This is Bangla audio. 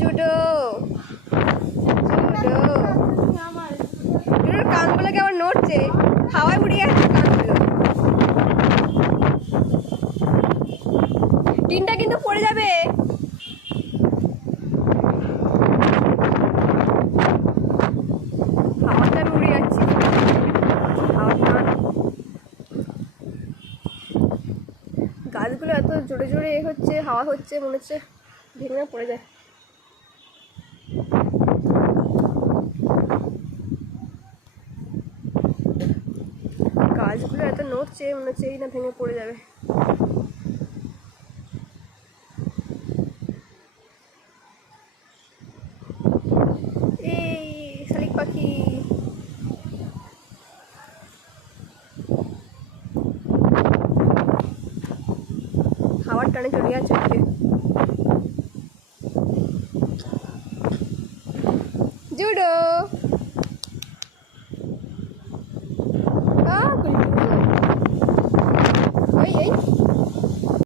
জুডো জুডো জুডোর কানগুলো কেমন নড়ছে, হাওয়ায় উড়ে যাচ্ছে কানগুলো। টিনটা কিন্তু পড়ে যাবে। হাওয়াতে আমি উড়ে যাচ্ছি, গাছগুলো এত জোরে জোরে হচ্ছে, হাওয়া হচ্ছে, মনে হচ্ছে ভেঙে পড়ে যায়। গাছগুলো এত নড়ছে, মনে হচ্ছে এই না ভেঙে পড়ে যাবে। এই শালিক পাখি হাওয়ার টানে চলে যাচ্ছে। জুডো।